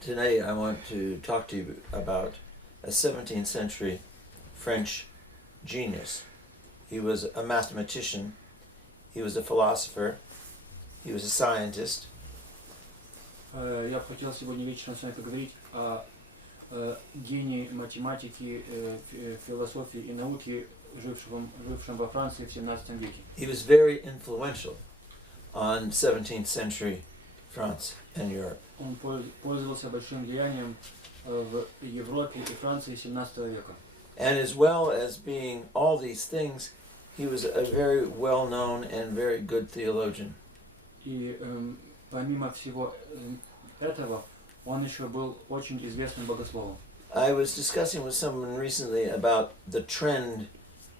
Today I want to talk to you about a 17th century French genius. He was a mathematician, he was a philosopher, he was a scientist. Я бы хотел сегодня вечером с вами поговорить о гении математики, философии и науки, жившем во Франции в 17 веке. He was very influential on 17th century France and Europe. Он пользовался большим влиянием в Европе и Франции 17 века. And as well as being all these things, he was a very well-known and very good theologian. И помимо всего этого, он еще был очень известным богословом. I was discussing with someone recently about the trend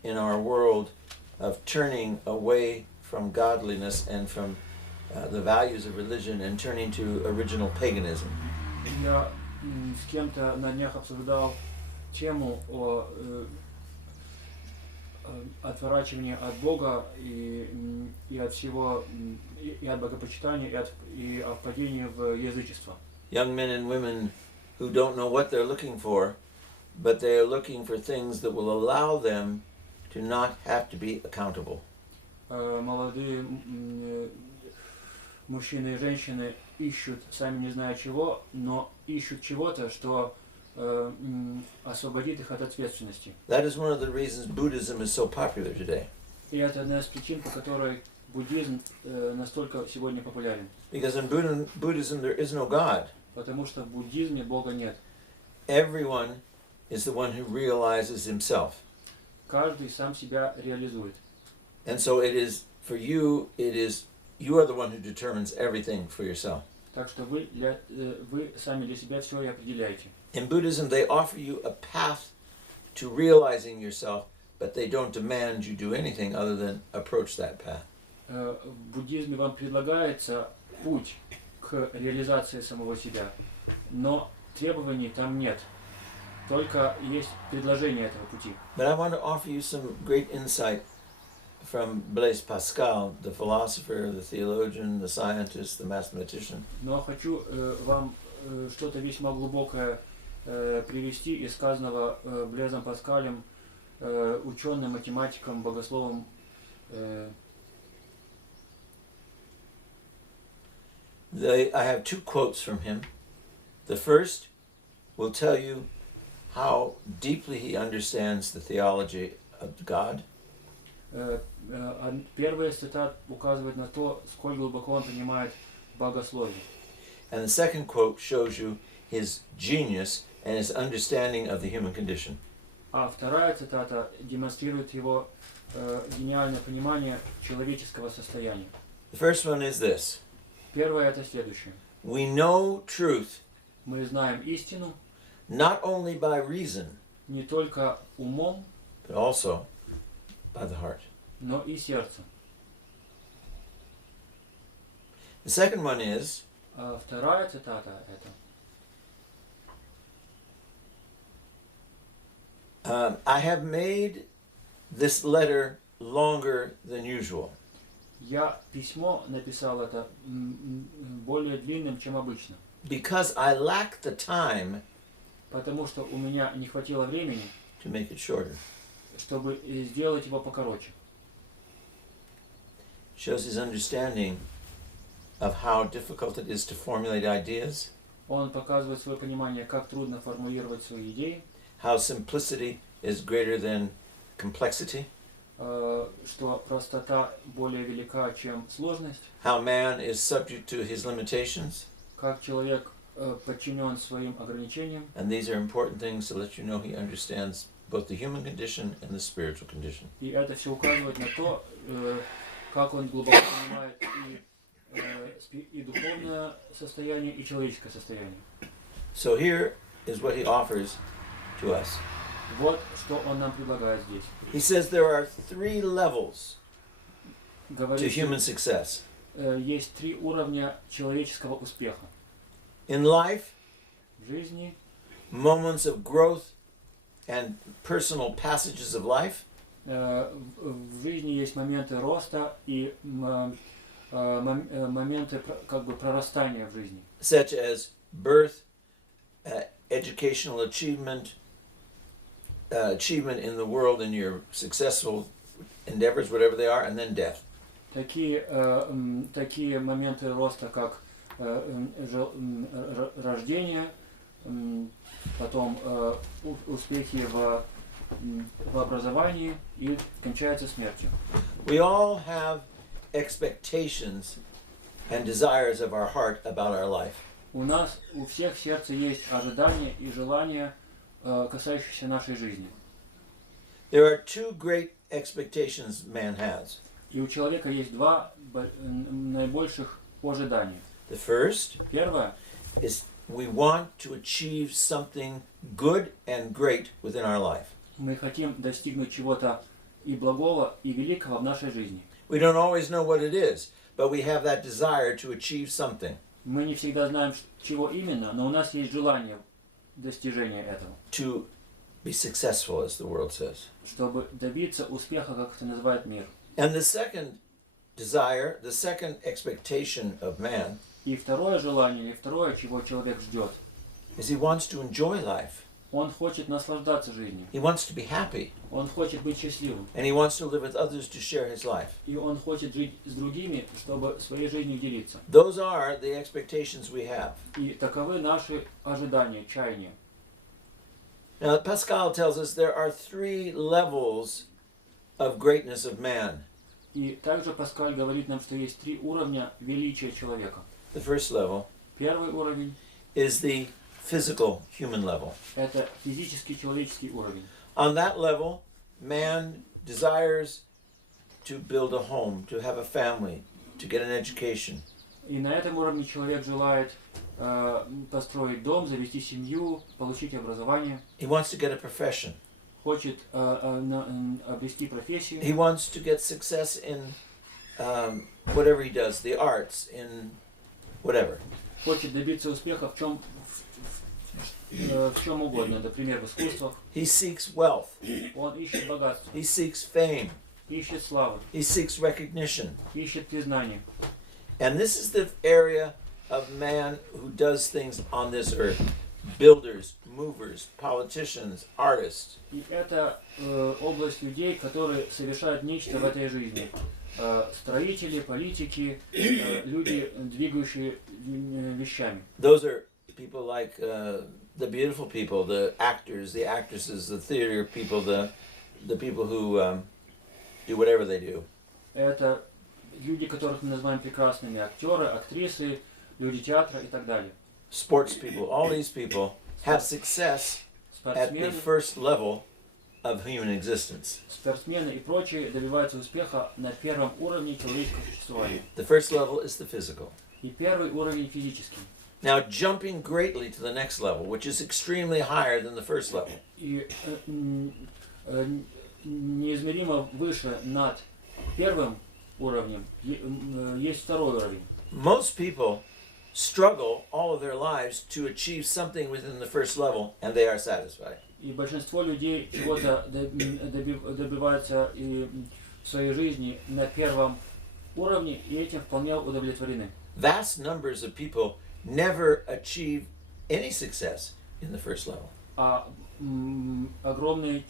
in our world of turning away from godliness and from the values of religion and turning to original paganism. Я с кем-то на днях обсуждал тему о отворачивании от Бога и от всего, и от богопочитания, и о впадении в язычество. Young men and women who don't know what they're looking for, but they are looking for things that will allow them to not have to be accountable. Молодые мужчины и женщины ищут, сами не зная чего, но ищут чего-то, что освободит их от ответственности. That is one of the reasons Buddhism is so popular today. И это одна из причин, по которой буддизм настолько сегодня популярен. Because in Buddhism there is no God. Потому что в буддизме Бога нет. Everyone is the one who realizes himself. Каждый сам себя реализует. And so it is for you, you are the one who determines everything for yourself. Так что вы сами для себя все и определяете. In Buddhism, they offer you a path to realizing yourself, but they don't demand you do anything other than approach that path. В буддизме вам предлагается путь к реализации самого себя, но требований там нет. Только есть предложение этого пути. But I want to offer you some great insight from Blaise Pascal, the philosopher, the theologian, the scientist, the mathematician. Но хочу вам что-то весьма глубокое привести из сказанного Блезом Паскалем, ученым, математиком, богословом. I have two quotes from him. The first will tell you how deeply he understands the theology of God. Первый цитат указывает на то, сколь глубоко он понимает богословие. And the second quote shows you his genius and his understanding of the human condition. А вторая цитата демонстрирует его гениальное понимание человеческого состояния. The first one is this. Первое это следующее. We know truth Мы знаем истину not only by reason, не только умом, but also by the heart. но и сердцем. The second one is, А вторая цитата это. I have made this letter longer than usual. Я письмо написал это более длинным, чем обычно. Because I lack the time Потому что у меня не хватило времени, to make it shorter. чтобы сделать его покороче. Shows his understanding of how difficult it is to formulate ideas, Он показывает свое понимание, как трудно формулировать свои идеи, how simplicity is greater than complexity, что простота более велика, чем сложность, how man is subject to his limitations. как человек подчинен своим ограничениям. And these are important things to let you know he understands both the human condition and the spiritual condition. И это все указывает на то, как он глубоко понимает и духовное состояние, и человеческое состояние. So here is what he offers to us. Вот что он нам предлагает здесь. He says there are three levels to Говорит, human success. есть три уровня человеческого успеха. In life, В жизни moments of growth and personal passages of life. В жизни есть моменты роста и моменты как бы прорастания в жизни. Such as birth, educational achievement in the world in your successful endeavors, whatever they are, and then death. Такие моменты роста, как рождение, потом успехи в образовании и кончается смертью. We all have expectations and desires of our heart about our life. У нас, у всех в сердце есть ожидания и желания, касающиеся нашей жизни. There are two great expectations man has. И у человека есть два наибольших ожидания. The first Первое is we want to achieve something good and great within our life. мы хотим достигнуть чего-то и благого, и великого в нашей жизни. We don't always know what it is, but we have that desire to achieve something. Мы не всегда знаем, чего именно, но у нас есть желание достижения этого. To be successful, as the world says. Чтобы добиться успеха, как это называет мир. And the second desire, the second expectation of man, И второе желание, или второе, чего человек ждет, is he wants to enjoy life. он хочет наслаждаться жизнью. He wants to be happy. Он хочет быть счастливым. And he wants to live with others to share his life. И он хочет жить с другими, чтобы своей жизнью делиться. Those are the expectations we have. И таковы наши ожидания, чаяния. Now, Pascal tells us there are three levels of greatness of man. И также Паскаль говорит нам, что есть три уровня величия человека. The first level Первый уровень is the physical human level. – это физический человеческий уровень. On that level, man desires to build a home, to have a family, to get an education. И на этом уровне человек желает построить дом, завести семью, получить образование. He wants to get a profession. Хочет обрести профессию. He wants to get success in whatever he does, the arts, in whatever. Хочет добиться успеха в чем угодно, например, в искусствах. He seeks wealth. Он ищет богатство, He seeks fame. ищет славу, He seeks recognition. ищет признание. And this is the area of man who does things on this earth. Builders, movers, politicians, artists. И это область людей, которые совершают нечто в этой жизни. Строители, политики, люди, двигающие вещами. Those are people like the beautiful people, the actors, the actresses, the theater people, the people who do whatever they do. Это люди, которых мы называем прекрасными, актеры, актрисы, люди театра и так далее. Sports people, all these people have success at the first level of human existence. Спортсмены и прочие добиваются успеха на первом уровне человеческого существования. The first level is the physical. И первый уровень физический. Now, jumping greatly to the next level, which is extremely higher than the first level. И неизмеримо выше над первым уровнем есть второй уровень. Most people struggle all of their lives to achieve something within the first level, and they are satisfied. И большинство людей чего-то добиваются и в своей жизни на первом уровне, и этим вполне удовлетворены. Vast numbers of people never achieve any success in the first level. А огромное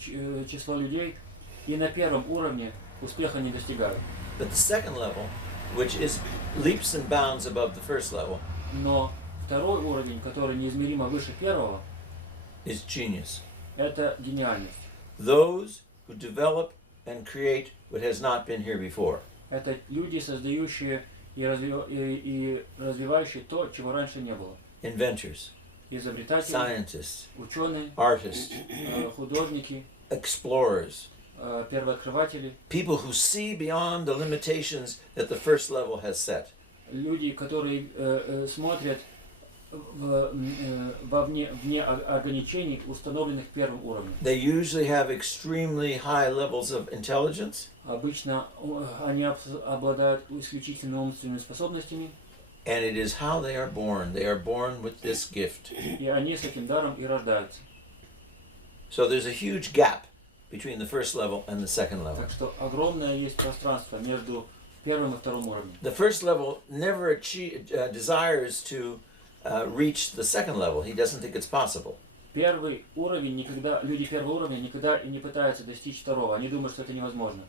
число людей и на первом уровне успеха не достигают. But the second level, which is leaps and bounds above the first level, Но второй уровень, который неизмеримо выше первого, is genius. это гениальность. Those who develop and create what has not been here before. Это люди, создающие и развивающие то, чего раньше не было. Inventors, Изобретатели, scientists, ученые, artists, художники, explorers, первооткрыватели, people who see beyond the limitations that the first level has set. люди, которые смотрят вне ограничений, установленных первым уровнем. They usually have extremely high levels of intelligence. Обычно они обладают исключительно умственными способностями. And it is how they are born. They are born with this gift. И они с этим даром и рождаются. So there's a huge gap between the first level and the second level. Так что огромное есть пространство между первым и вторым уровнем. The first level never desires to reach the second level. He doesn't think it's possible. Первый уровень никогда, люди первого уровня никогда и не пытаются достичь второго. Они думают, что это невозможно.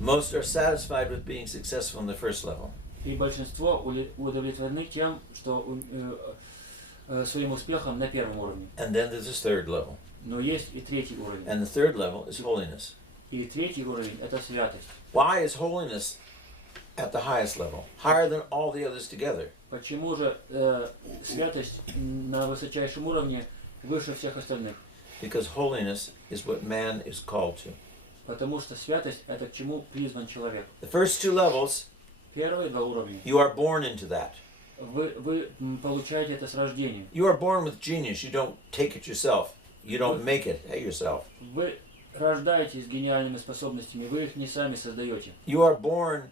Most are satisfied with being successful in the first level. И большинство удовлетворены тем, что своим успехом на первом уровне. And then there's this third level. Но есть и третий уровень. And the third level is holiness. И третий уровень – это святость. Why is holiness at the highest level, higher than all the others together? Почему же святость на высочайшем уровне выше всех остальных? Because holiness is what man is called to. Потому что святость – это к чему призван человек. The first two levels, Первые два уровня. you are born into that. Вы получаете это с рождения. You are born with genius. You don't take it yourself. You don't make it yourself. Вы рождаетесь с гениальными способностями, вы их не сами создаете. You are born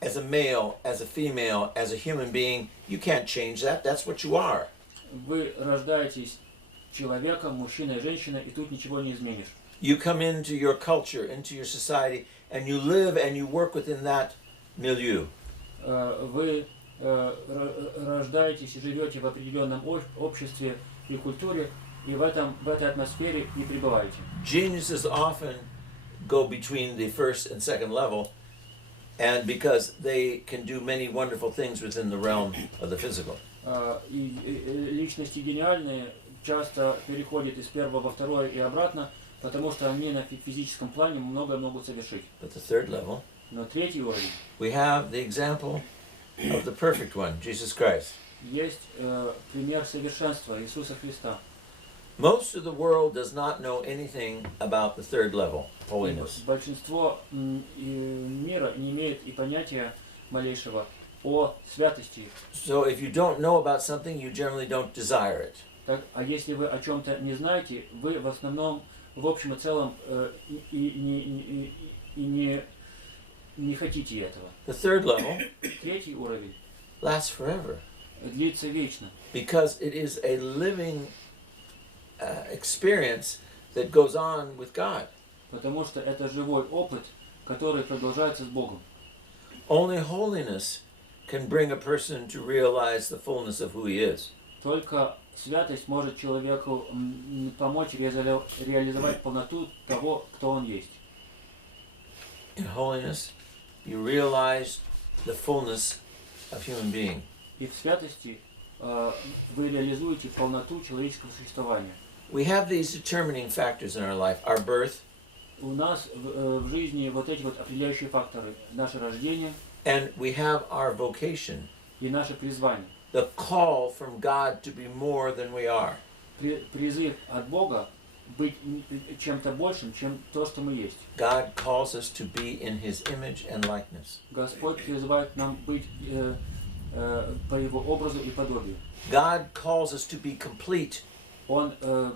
as a male, as a female, as a human being. You can't change that. That's what you are. Вы рождаетесь человеком, мужчиной и женщиной, и тут ничего не изменишь. You come into your culture, into your society, and you live and you work within that milieu. Вы рождаетесь и живете в определенном обществе и культуре, и в этой атмосфере и пребываете. Geniuses often go between the first and second level, and because they can do many wonderful things within the realm of the physical. И личности гениальные часто переходят из первого во второе и обратно, потому что они на физическом плане многое могут совершить. But the third level, Но третий уровень. we have the example of the perfect one, Jesus Christ. Есть пример совершенства Иисуса Христа. Most of the world does not know anything about the third level, holiness. Большинство мира не имеет и понятия малейшего о святости. So if you don't know about something, you generally don't desire it. Так, а если вы о чем-то не знаете, вы в основном, в общем и целом, не хотите этого. The third level Третий уровень lasts forever длится вечно, because it is a living experience that goes on with God. потому что это живой опыт, который продолжается с Богом. Only holiness can bring a person to realize the fullness of who he is. Только святость может человеку помочь реализовать полноту того, кто он есть. In holiness, you realize the fullness of human being. И в святости вы реализуете полноту человеческого существования. We have these determining factors in our life: our birth, У нас в жизни вот эти вот определяющие факторы: наше рождение and we have our vocation, и наше призвание. the call from God to be more than we are. Призыв от Бога быть чем-то большим, чем то, что мы есть. God calls us to be in His image and likeness. Господь призывает нам быть по Его образу и подобию. God calls us to be complete. Он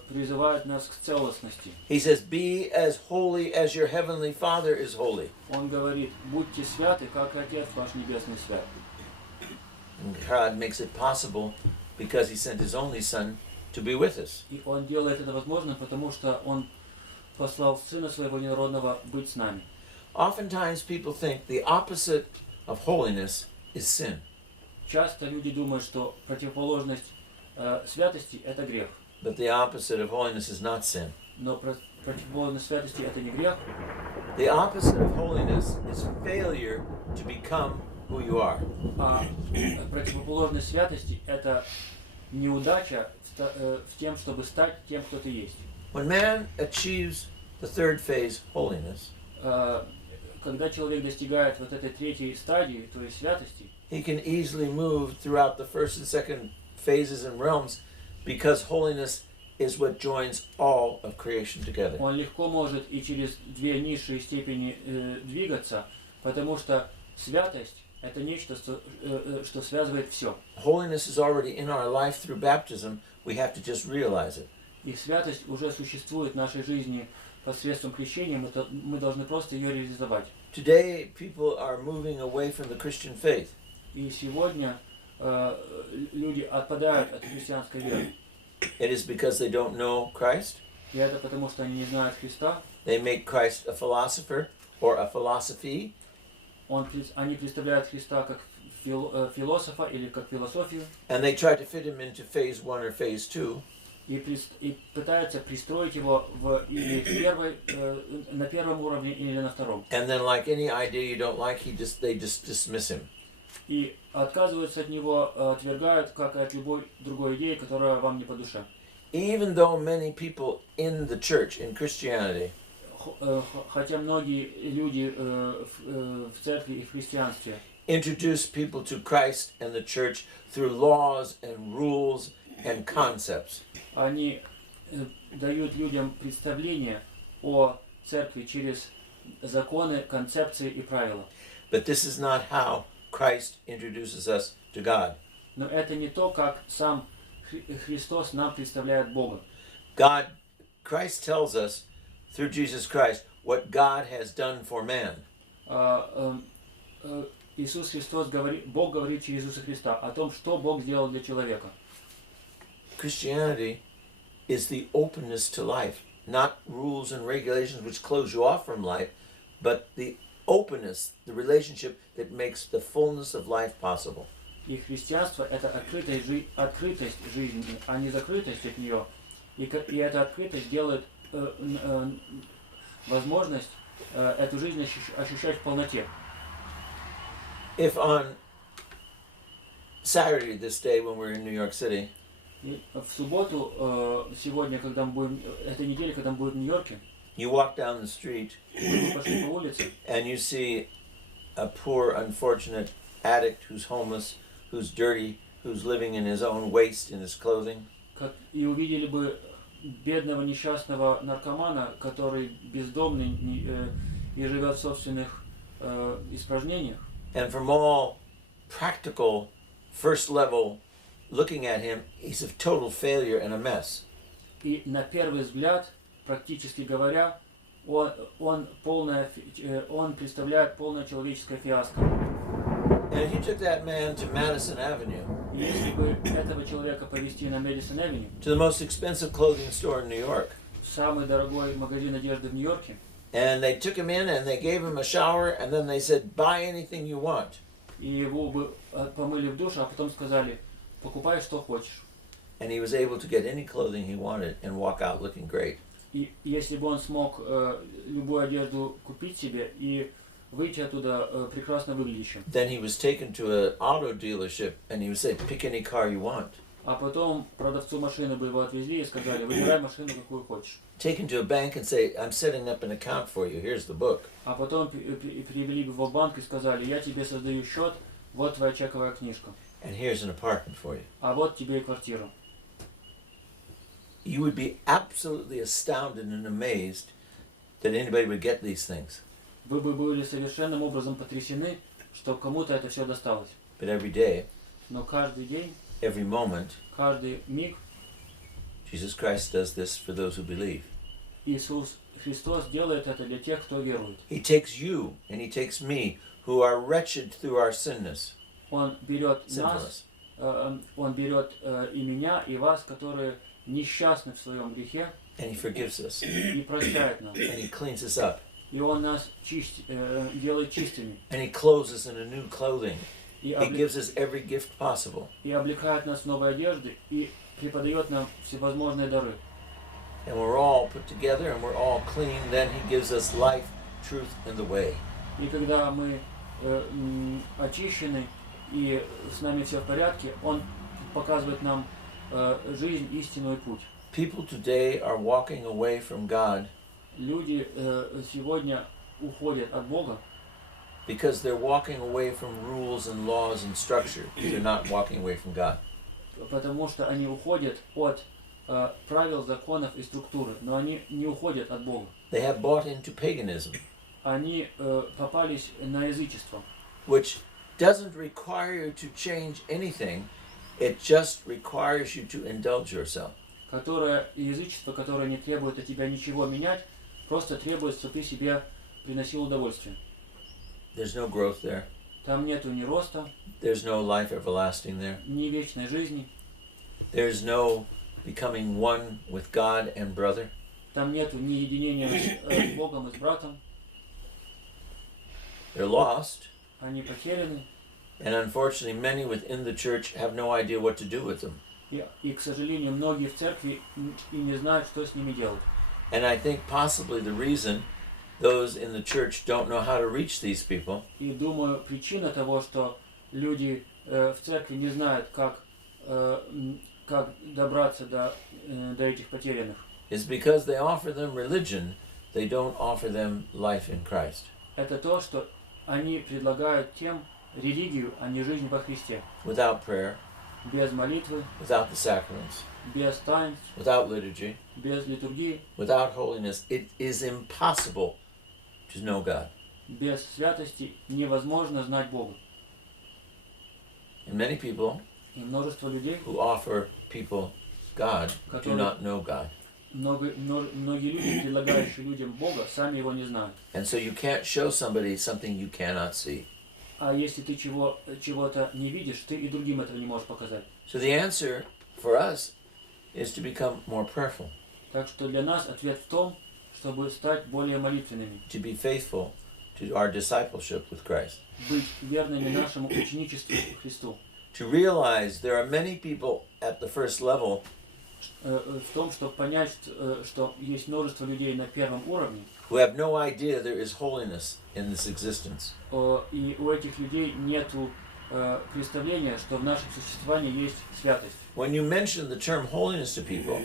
призывает нас к целостности. He says, "Be as holy as your heavenly Father is holy." Он говорит: будьте святы, как Отец ваш Небесный свят. And God makes it possible because He sent His only Son to be with us. И Он делает это возможным, потому что Он послал Сына Своего Единородного быть с нами. Oftentimes people think the opposite of holiness is sin. Часто люди думают, что противоположность святости – это грех. But the opposite of holiness is not sin. Но противоположность святости – это не грех. The opposite of holiness is failure to become who you are. А противоположность святости – это неудача в тем, чтобы стать тем, кто ты есть. When man achieves the third phase, holiness, Когда человек достигает вот этой третьей стадии, то есть святости, he can easily move throughout the first and second phases and realms because holiness is what joins all of creation together. он легко может и через две низшие степени двигаться, потому что святость – это нечто, что связывает все. Holiness is already in our life through baptism. We have to just realize it. И святость уже существует в нашей жизни посредством крещения, мы должны просто ее реализовать. Today, people are moving away from the Christian faith. И сегодня люди отпадают от христианской веры. It is because they don't know Christ. И это потому, что они не знают Христа. They make Christ a philosopher or a philosophy. Они представляют Христа как философа или как философию, and they try to fit him into phase 1 or phase 2. и пытаются пристроить его или на первом уровне, или на втором. And then, like any idea you don't like, they just dismiss him. И отказываются от него, отвергают, как и от любой другой идеи, которая вам не по душе. Even though many people in the church, in Christianity, Хотя многие люди в церкви и в христианстве introduce people to Christ and the church through laws and rules and concepts. они дают людям представление о церкви через законы, концепции и правила. But this is not how Christ introduces us to God. Но это не то, как сам Христос нам представляет Бога. Christ tells us through Jesus Christ what God has done for man. Иисус Христос говорит, Бог говорит через Иисуса Христа о том, что Бог сделал для человека. Christianity is the openness to life, not rules and regulations which close you off from life, but the openness, the relationship that makes the fullness of life possible. И христианство — это открытость жизни, а не закрытость от нее. И эта открытость делает возможность эту жизнь ощущать в полноте. If on Saturday this day when we're in New York City, И в субботу, сегодня, когда мы будем, этой неделе, когда мы будем в Нью-Йорке, you walk down the street мы пошли по улице, and you see a poor, unfortunate addict who's homeless, who's dirty, who's living in his own waste in his clothing. и увидели бы бедного несчастного наркомана, который бездомный и живет в собственных испражнениях. And from all practical, first level, looking at him, he's a total failure and a mess. И на первый взгляд, практически говоря, он представляет полное человеческое фиаско. And if you took that man to Madison Avenue, Если бы этого человека повезти на Мэдисон Авеню, to the most expensive clothing store in New York, самый дорогой магазин одежды в Нью-Йорке, and they took him in and they gave him a shower and then they said, buy anything you want. и его бы помыли в душ, а потом сказали, покупай что хочешь. And he was able to get any clothing he wanted and walk out looking great. И если бы он смог любую одежду купить себе и выйти оттуда прекрасно выглядящим. Then he was taken to an auto dealership and he would say, pick any car you want. А потом продавцу машины бы его отвезли и сказали, выбирай машину, какую хочешь. Taken to a bank and say, I'm setting up an account for you, here's the book. А потом привели бы его в банк и сказали, я тебе создаю счет, вот твоя чековая книжка. And here's an apartment for you. А вот тебе и квартира. You would be absolutely astounded and amazed that anybody would get these things. Вы бы были совершенным образом потрясены, что кому-то это все досталось. But every day, Но каждый день, every moment, каждый миг Jesus Christ does this for those who believe. Иисус Христос делает это для тех, кто верует. He takes you and he takes me, who are wretched through our sinness. Он берет Sinfulness. нас, он берет и меня, и вас, которые несчастны в своем грехе, And he forgives us. и прощает нам. And he cleans us up. И он нас делает чистыми. And he clothes us in a new clothing. И He gives us every gift possible. облекает нас в новые одежды, и преподает нам всевозможные дары. And we're all put together and we're all clean. Then he gives us life, truth, and the way. И когда мы очищены, и с нами все в порядке, он показывает нам жизнь, истину и путь. People today are walking away from God Люди сегодня уходят от Бога, because they're walking away from rules and laws and structure. They're not walking away from God. потому что они уходят от правил, законов и структуры, но они не уходят от Бога. They have bought into paganism, Они попались на язычество, which doesn't require you to change anything. It just requires you to indulge yourself. язычество, которое не требует от тебя ничего менять, просто требует, чтобы ты себе приносил удовольствие. There's no growth there. Там нету ни роста, There's no life everlasting there. ни вечной жизни, There's no becoming one with God and brother. там нету ни единения с Богом и с братом. They're lost, Они потеряны, And unfortunately, many within the church have no idea what to do with them. И, к сожалению, многие в церкви и не знают, что с ними делать. And I think possibly the reason those in the church don't know how to reach these people И думаю, причина того, что люди в церкви не знают, как добраться до этих потерянных, is because they offer them religion, they don't offer them life in Christ. это то, что они предлагают тем религию, а не жизнь во Христе. Without prayer, Без молитвы, without the sacraments, без таинств, without liturgy, без литургии, without holiness, it is impossible to know God. без святости невозможно знать Бога. And many people И множество людей, who offer people God do not know God. многие люди, предлагающие людям Бога, сами его не знают. And so you can't show somebody something you cannot see. А если ты чего-то не видишь, ты и другим этого не можешь показать. So the answer for us is to become more prayerful, Так что для нас ответ в том, чтобы стать более молитвенными, to be faithful to our discipleship with Christ, быть верными нашему ученичеству Христу. to realize there are many people at the first level В том, чтобы понять, что есть множество людей на первом уровне, who have no idea there is holiness in this existence. и у этих людей нету представления, что в нашем существовании есть святость. When you mention the term holiness to people,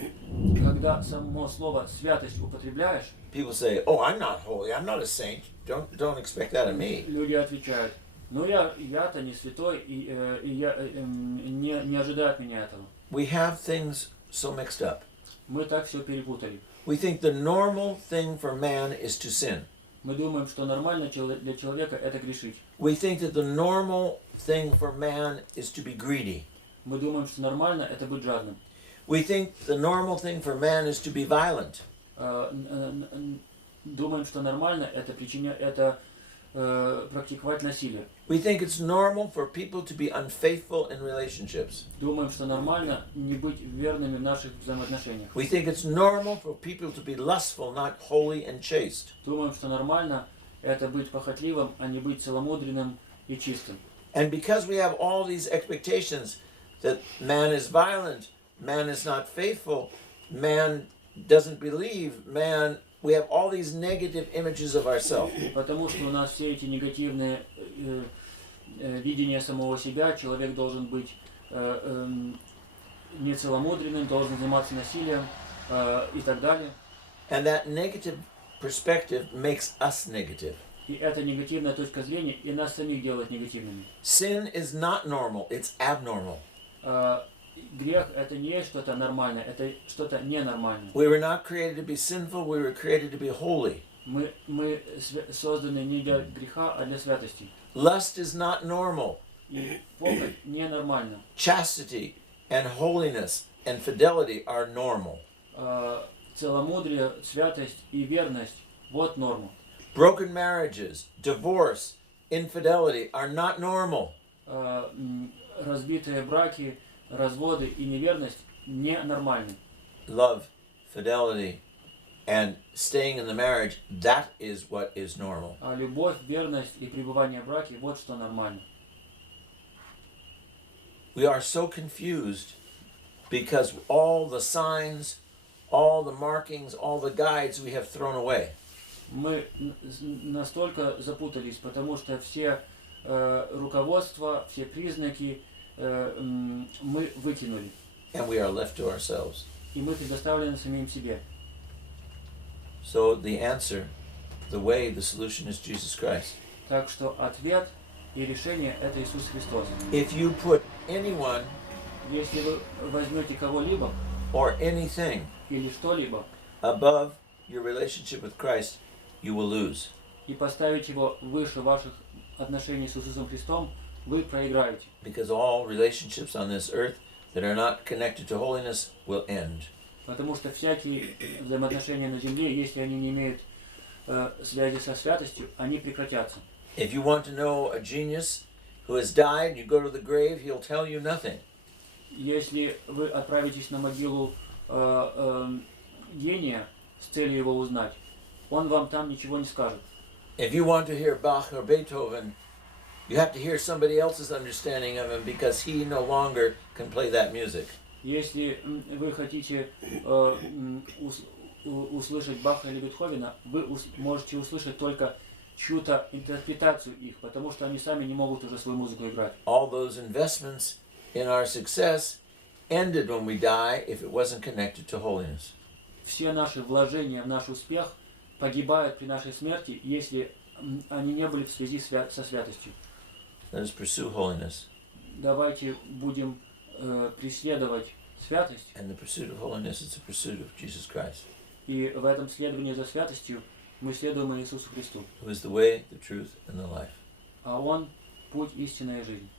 Когда само слово «святость» употребляешь, people say, "Oh, I'm not holy. I'm not a saint. Don't expect that of me." люди отвечают: «Ну я-то не святой, и не ожидай от меня этого». We have things so mixed up. Мы так все перепутали. We think the normal thing for man is to sin. Мы думаем, что нормально для человека это грешить. We think that the normal thing for man is to be greedy. Мы думаем, что нормально это быть жадным. We think the normal thing for man is to be violent. Думаем, что нормально это практиковать насилие. We think it's normal for people to be unfaithful in relationships. Думаем, что нормально не быть верными в наших взаимоотношениях. We think it's normal for people to be lustful, not holy and chaste. Думаем, что нормально это быть похотливым, а не быть целомудренным и чистым. And because we have all these expectations that man is violent, man is not faithful, man doesn't believe, we have all these negative images of ourselves. Потому что у нас все эти негативные видения самого себя, человек должен быть нецеломудренным, должен заниматься насилием и так далее. And that negative perspective makes us negative. И эта негативная точка зрения и нас самих делает негативными. Sin is not normal, it's abnormal. Грех это не что-то нормальное, это что-то ненормальное. We were not created to be sinful, we were created to be holy. Мы созданы не для греха, а для святости. Lust is not normal. И похоть ненормальна. Chastity and holiness and fidelity are normal. Целомудрие, святость и верность – вот норма. Broken marriages, divorce, infidelity are not normal. Разбитые браки, разводы и неверность ненормальны. Love, fidelity, and staying in the marriage, that is what is normal. А любовь, верность и пребывание в браке – вот что нормально. We are so confused because all the signs, all the markings, all the guides we have thrown away. Мы настолько запутались, потому что все руководства, все признаки мы выкинули. And we are left to ourselves. И мы предоставлены самим себе. So the answer, the way, the solution is Jesus Christ. Так что ответ и решение – это Иисус Христос. If you put anyone Если вы возьмете кого-либо or anything или что-либо above your relationship with Christ, you will lose. и поставить его выше ваших отношений с Иисусом Христом, вы проиграете. Because all relationships on this earth that are not connected to holiness will end. Потому что всякие взаимоотношения на земле, если они не имеют связи со святостью, они прекратятся. If you want to know a genius who has died, you go to the grave, he'll tell you nothing. Если вы отправитесь на могилу гения с целью его узнать, он вам там ничего не скажет. If you want to hear Bach or Beethoven, You have to hear somebody else's understanding of him because he no longer can play that music. Если вы хотите услышать Баха или Бетховена, вы можете услышать только чью-то интерпретацию их, потому что они сами не могут уже свою музыку играть. All those investments in our success ended when we die if it wasn't connected to holiness. Все наши вложения в наш успех погибают при нашей смерти, если они не были в связи со святостью. Let us pursue holiness. Давайте будем преследовать святость. And the pursuit of holiness is the pursuit of Jesus Christ, И в этом следовании за святостью мы следуем Иисусу Христу. who is the way, the truth, and the life. А Он – путь, истина и жизнь.